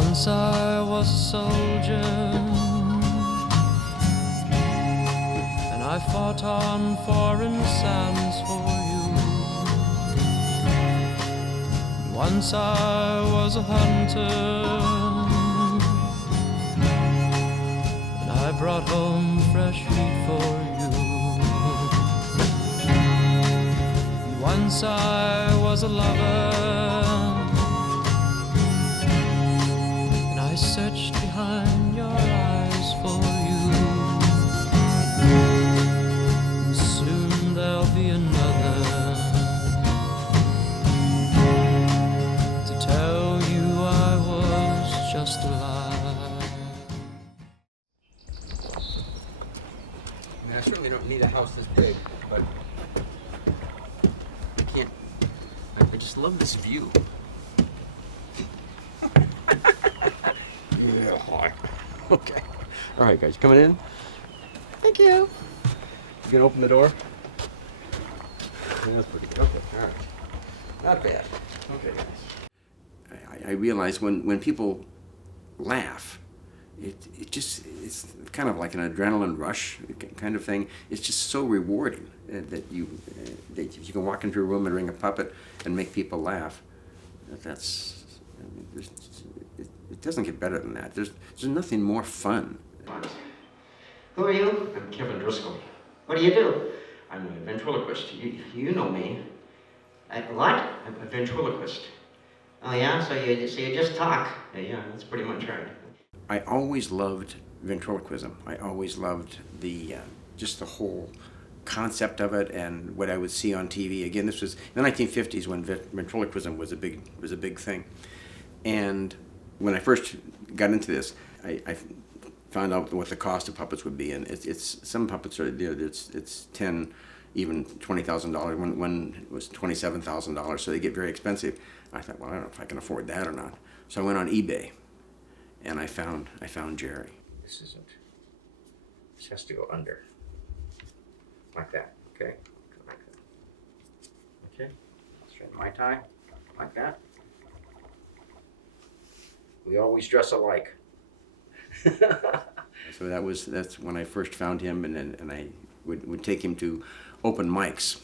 Once I was a soldier, and I fought on foreign sands for you. Once I was a hunter, and I brought home fresh meat for you. Once I was a lover, I searched behind your eyes for you. And soon there'll be another to tell you I was just a lie. I mean, I certainly don't need a house this big, but I can't. I just love this view. Yeah. Okay. All right, guys, coming in. Thank you. You gonna open the door? Yeah, that's pretty good. Okay. All right. Not bad. Okay, guys. I realize when people laugh, it's kind of like an adrenaline rush kind of thing. It's just so rewarding that you can walk into a room and ring a puppet and make people laugh. It doesn't get better than that. There's nothing more fun. Who are you? I'm Kevin Driscoll. What do you do? I'm a ventriloquist. You know me. What? I'm a ventriloquist. Oh yeah, so you just talk. Yeah, that's pretty much right. I always loved ventriloquism. I always loved the just the whole concept of it and what I would see on TV. Again, this was in the 1950s when ventriloquism was a big thing. And when I first got into this, I found out what the cost of puppets would be, and it's some puppets are it's $10,000, even $20,000. One was $27,000, so they get very expensive. I thought, well, I don't know if I can afford that or not. So I went on eBay, and I found Jerry. This isn't. This has to go under. Like that. Okay. Like that. Okay. Straighten my tie. Like that. We always dress alike. So that's when I first found him, and I would take him to open mics.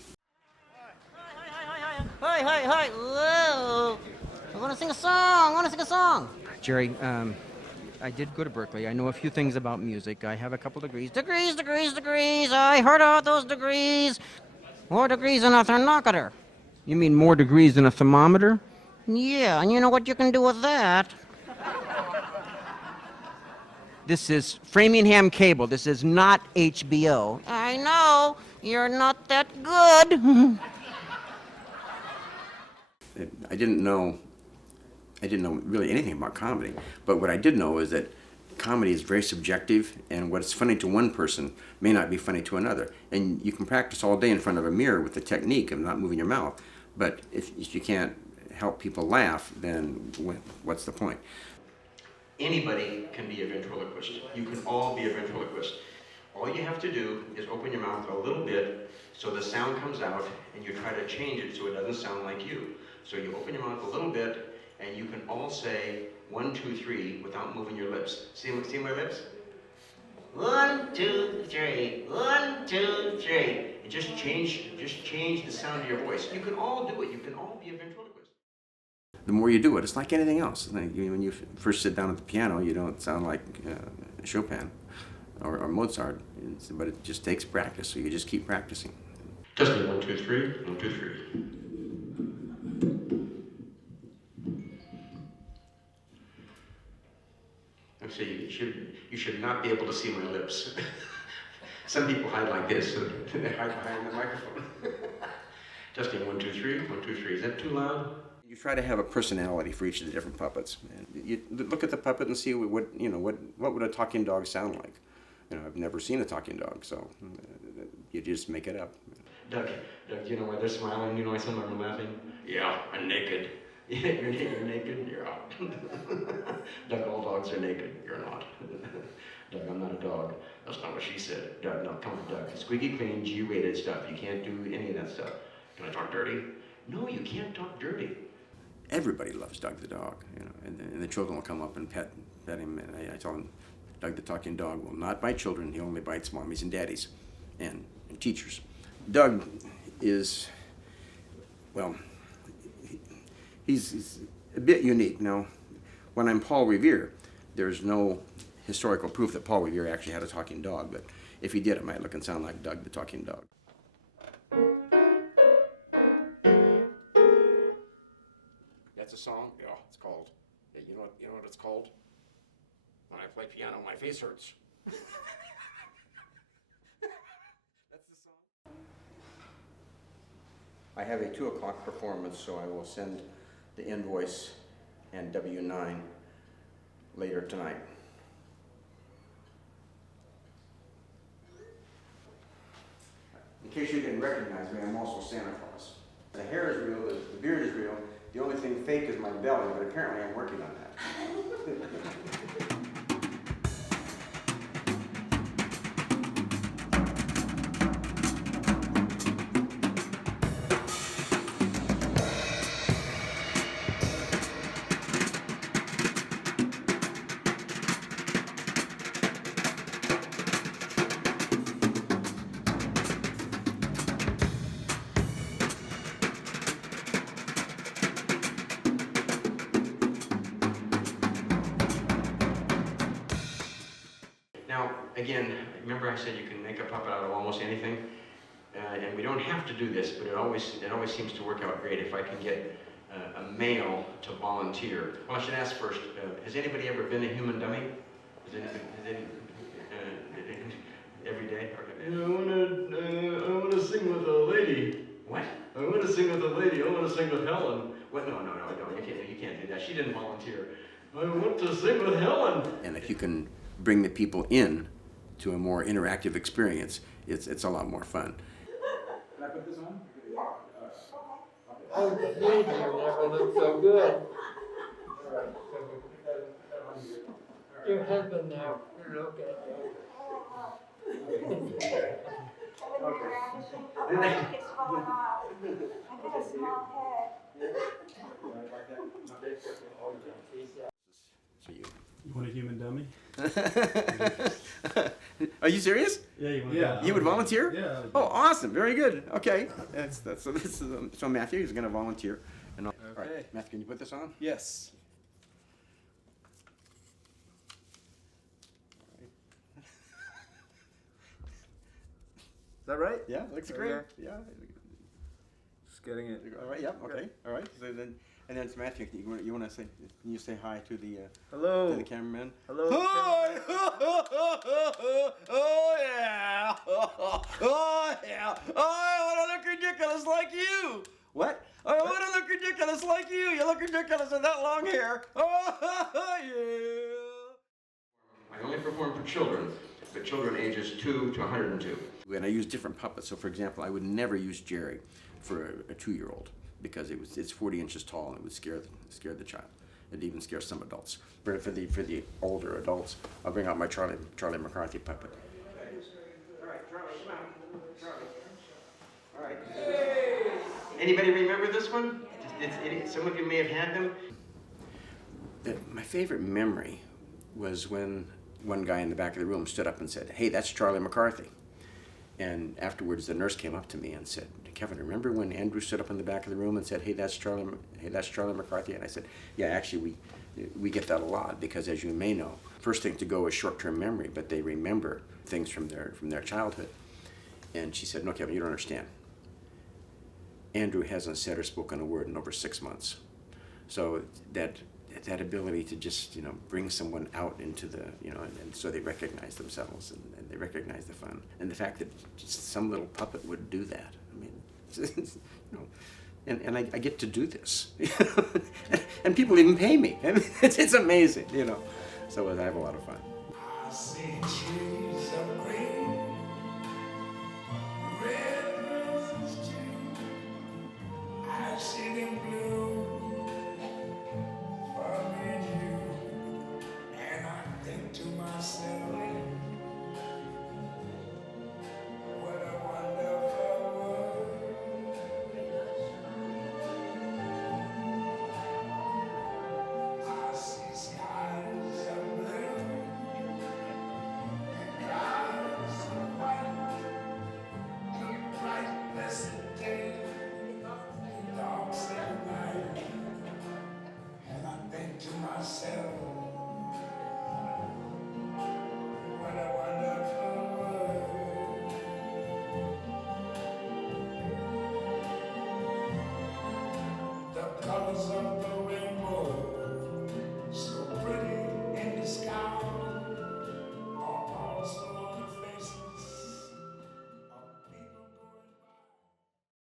Hi. Whoa. I want to sing a song. Jerry, I did go to Berkeley. I know a few things about music. I have a couple degrees. Degrees. I heard about those degrees. More degrees than a thermometer. You mean more degrees than a thermometer? Yeah, and you know what you can do with that? This is Framingham Cable. This is not HBO. I know. You're not that good. I didn't know really anything about comedy, but what I did know is that comedy is very subjective, and what's funny to one person may not be funny to another. And you can practice all day in front of a mirror with the technique of not moving your mouth, but if you can't help people laugh, then what's the point? Anybody can be a ventriloquist. You can all be a ventriloquist. All you have to do is open your mouth a little bit so the sound comes out, and you try to change it so it doesn't sound like you. So you open your mouth a little bit, and you can all say 1, 2, 3 without moving your lips. See my lips? 1, 2, 3. 1, 2, 3. And just change the sound of your voice. You can all do it. You can all be a ventriloquist. The more you do it, it's like anything else. Like when you first sit down at the piano, you don't sound like Chopin or Mozart, but it just takes practice, so you just keep practicing. Testing 1, 2, 3. 1, 2, 3. Actually, you should not be able to see my lips. Some people hide like this, so they hide behind the microphone. Testing 1, 2, 3. 1, 2, 3. Is that too loud? You try to have a personality for each of the different puppets. And you look at the puppet and see what would a talking dog sound like. I've never seen a talking dog, so you just make it up. Doug, you know why they're smiling? You know why some of them are laughing? Yeah, I'm naked. Yeah, you're naked? You're out. Doug, all dogs are naked. You're not. Doug, I'm not a dog. That's not what she said. Doug, no, come on, Doug. Squeaky clean, G-rated stuff. You can't do any of that stuff. Can I talk dirty? No, you can't talk dirty. everybody loves Doug the dog, you know, and the children will come up and pet him, and I tell them, Doug the talking dog will not bite children, he only bites mommies and daddies and teachers. Doug is, well, he's a bit unique. Now, when I'm Paul Revere, there's no historical proof that Paul Revere actually had a talking dog, but if he did, it might look and sound like Doug the talking dog. That's a song? Yeah, it's called, yeah, you know what it's called? When I play piano, my face hurts. That's the song. I have a 2 o'clock performance, so I will send the invoice and W-9 later tonight. In case you didn't recognize me, I'm also Santa Claus. The hair is real, the beard is real. The only thing fake is my belly, but apparently I'm working on that. Now, again, remember I said you can make a puppet out of almost anything? And we don't have to do this, but it always seems to work out great if I can get a male to volunteer. Well, I should ask first, has anybody ever been a human dummy? Every day? Yeah, I wanna sing with a lady. What? I wanna sing with a lady. I wanna sing with Helen. What? No, you can't do that. She didn't volunteer. I want to sing with Helen. And if you can bring the people in to a more interactive experience, it's a lot more fun. Can I put this on? Oh, the baby never looked so good. Your husband now, look at you. So you. You want a human dummy? Are you serious? Yeah, you want You would volunteer? Yeah. Oh, awesome! Very good. Okay, so this is so Matthew is going to volunteer. And all Okay. right, Matthew, can you put this on? Yes. Is that right? Yeah, looks great. Okay. Yeah. Just getting it. All right. Yep. Okay. All right. So then, and then it's Matthew. You want to say? Can you say hi to the Hello. to the cameraman? Hello. Hi! Oh yeah! Oh yeah! I want to look ridiculous like you. What? I want to look ridiculous like you. You look ridiculous with that long hair. Oh yeah! I only perform for children, but children ages 2 to 102. And I use different puppets. So, for example, I would never use Jerry for a 2-year-old because it's 40 inches tall and it would scare the child. It even scares some adults. For the older adults, I'll bring out my Charlie McCarthy puppet. All right, Charlie, come on. Charlie. All right. Anybody remember this one? Some of you may have had them. My favorite memory was when one guy in the back of the room stood up and said, "Hey, that's Charlie McCarthy." And afterwards, the nurse came up to me and said, "Kevin, remember when Andrew stood up in the back of the room and said, 'Hey, that's Charlie McCarthy'?" And I said, "Yeah, actually, we get that a lot because, as you may know, first thing to go is short-term memory, but they remember things from their childhood." And she said, "No, Kevin, you don't understand. Andrew hasn't said or spoken a word in over 6 months. So that ability to just, bring someone out into the, and so they recognize themselves and they recognize the fun. And the fact that just some little puppet would do that. I mean, and I get to do this. And people even pay me. I mean, it's amazing, So I have a lot of fun.